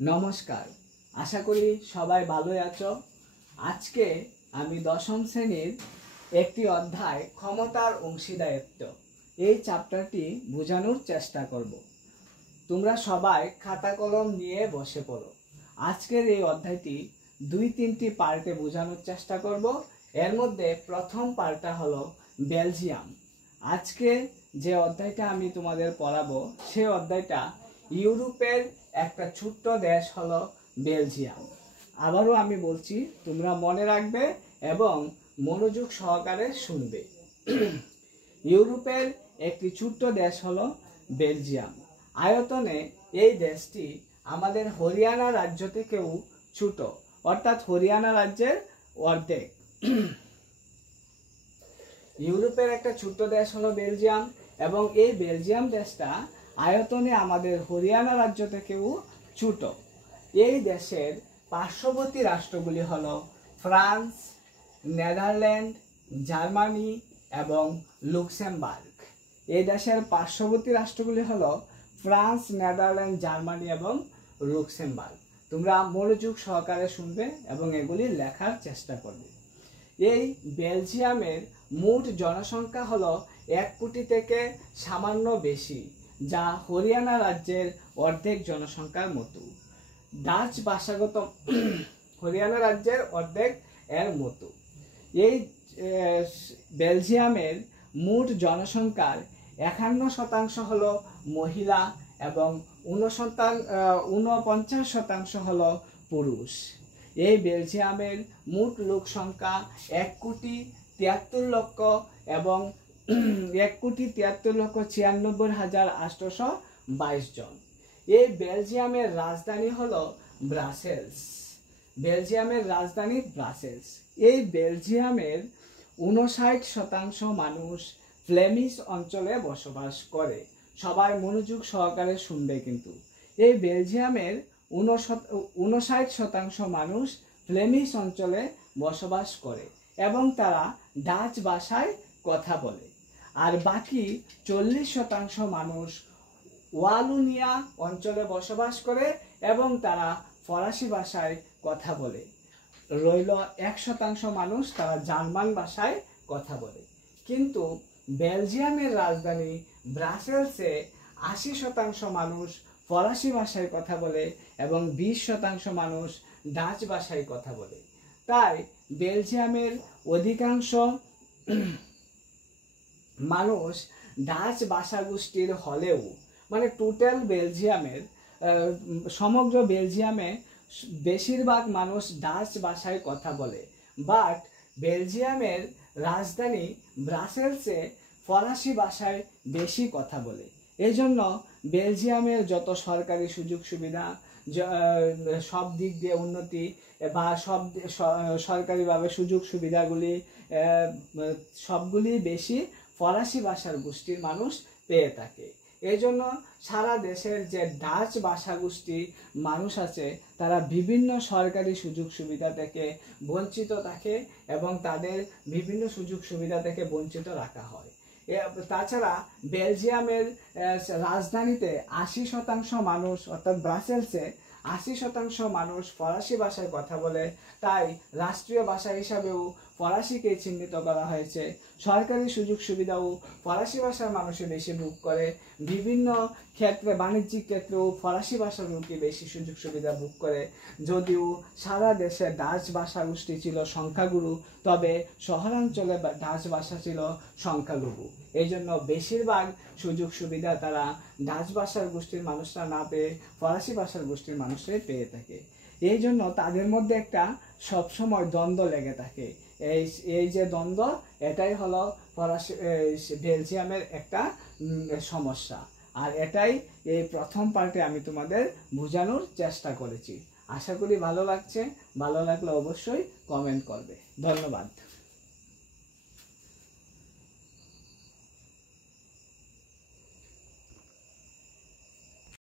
নমস্কার, আশা করি সবাই ভালোই আছো। আজকে আমি দশম শ্রেণীর একটি অধ্যায় ক্ষমতার অংশীদারিত্ব এই চ্যাপ্টারটি বোঝানোর চেষ্টা করব। তোমরা সবাই খাতা কলম নিয়ে বসে পড়ো। আজকের এই অধ্যায়টি 2-3টি পার্টে বোঝানোর চেষ্টা করব। এর মধ্যে প্রথম পার্টটা হলো বেলজিয়াম। আজকে যে অধ্যায়টা আমি তোমাদের পড়াবো সেই অধ্যায়টা ইউরোপের একটা ছোট্ট দেশ হলো বেলজিয়াম। আবারও আমি বলছি, তোমরা মনে রাখবে এবং মনোযোগ সহকারে শুনবে। ইউরোপের একটি ছোট্ট দেশ হলো বেলজিয়াম। আয়তনে এই দেশটি আমাদের হরিয়ানা রাজ্য থেকেও ছোট, অর্থাৎ হরিয়ানা রাজ্যের অর্ধেক। ইউরোপের একটা ছোট্ট দেশ হলো বেলজিয়াম এবং এই বেলজিয়াম দেশটা আয়তনে আমাদের হরিয়ানা রাজ্য থেকেও ছোট। এই দেশের পার্শ্ববর্তী রাষ্ট্রগুলি হলো ফ্রান্স, নেদারল্যান্ড, জার্মানি এবং লুক্সেমবার্গ। এই দেশের পার্শ্ববর্তী রাষ্ট্রগুলি হলো ফ্রান্স, নেদারল্যান্ড, জার্মানি এবং লুক্সেমবার্গ। তোমরা মনোযোগ সহকারে শুনবে এবং এগুলি লেখার চেষ্টা করবে। এই বেলজিয়ামের মোট জনসংখ্যা হলো 1 কোটি থেকে সামান্য বেশি, যা হরিয়ানা রাজ্যের অর্ধেক জনসংখ্যার মতো। ডাচ ভাষাগত হরিয়ানা রাজ্যের অর্ধেক এর মতো। এই বেলজিয়ামের মোট জনসংখ্যার 51% হলো মহিলা এবং 49% হলো পুরুষ। এই বেলজিয়ামের মোট লোক সংখ্যা 1,73,00,000 এবং 1,73,96,822 জন। এই বেলজিয়ামের রাজধানী হলো ব্রাসেলস। বেলজিয়ামের রাজধানী ব্রাসেলস। এই বেলজিয়ামের 59% মানুষ ফ্লেমিশ অঞ্চলে বসবাস করে। সবাই মনোযোগ সহকারে শুনবে কিন্তু। এই বেলজিয়ামের 59% মানুষ ফ্লেমিশ অঞ্চলে বসবাস করে এবং তারা ডাচ ভাষায় কথা বলে। আর বাকি 40% মানুষ ওয়ালোনিয়া অঞ্চলে বসবাস করে এবং তারা ফরাসি ভাষায় কথা বলে। রইল 1% মানুষ, তারা জার্মান ভাষায় কথা বলে। কিন্তু বেলজিয়ামের রাজধানী ব্রাসেলসে 80% মানুষ ফরাসি ভাষায় কথা বলে এবং 20% মানুষ ডাচ ভাষায় কথা বলে। তাই বেলজিয়ামের অধিকাংশ মানুষ ডাচ ভাষাগোষ্ঠীর হলেও, মানে টোটাল বেলজিয়ামের সমগ্র বেলজিয়ামে বেশিরভাগ মানুষ ডাচ ভাষায় কথা বলে। বাট বেলজিয়ামের রাজধানী ব্রাসেলসে ফরাসি ভাষায় বেশি কথা বলে। এই জন্য বেলজিয়ামের যত সরকারি সুযোগ সুবিধা, সব দিক দিয়ে উন্নতি বা সব সরকারিভাবে সুযোগ সুবিধাগুলি সবগুলি বেশি ফরাসি ভাষার গোষ্ঠীর মানুষ পেয়ে থাকে। এই জন্য সারা দেশের যে ডাচ ভাষাগোষ্ঠী মানুষ আছে তারা বিভিন্ন সরকারি সুযোগ সুবিধা থেকে বঞ্চিত থাকে এবং তাদের বিভিন্ন সুযোগ সুবিধা থেকে বঞ্চিত রাখা হয়। তাছাড়া বেলজিয়ামের রাজধানীতে 80% মানুষ, অর্থাৎ ব্রাসেলসে 80% মানুষ ফরাসি ভাষায় কথা বলে। তাই রাষ্ট্রীয় ভাষা হিসাবেও ফরাসিকে চিহ্নিত করা হয়েছে। সরকারি সুযোগ সুবিধাও ফরাসি ভাষার মানুষে বেশি ভোগ করে। বিভিন্ন ক্ষেত্রে, বাণিজ্যিক ক্ষেত্রেও ফরাসি ভাষার লোকই বেশি সুযোগ সুবিধা ভোগ করে। যদিও সারা দেশে ডাচ ভাষাগোষ্ঠী ছিল সংখ্যাগুরু, তবে শহরাঞ্চলে ডাচ ভাষা ছিল সংখ্যালঘু। এই জন্য বেশিরভাগ সুযোগ সুবিধা তারা ডাচ ভাষার গোষ্ঠীর মানুষরা না পেয়ে ফরাসি ভাষার গোষ্ঠীর মানুষরাই পেয়ে থাকে। এই জন্য তাদের মধ্যে একটা সবসময় দ্বন্দ্ব লেগে থাকে। এই যে দ্বন্দ্ব, এটাই হলো বেলজিয়ামের একটা সমস্যা। আর এটাই এই প্রথম পার্টে আমি তোমাদের বোঝানোর চেষ্টা করেছি। আশা করি ভালো লাগছে। ভালো লাগলে অবশ্যই কমেন্ট করবে। ধন্যবাদ।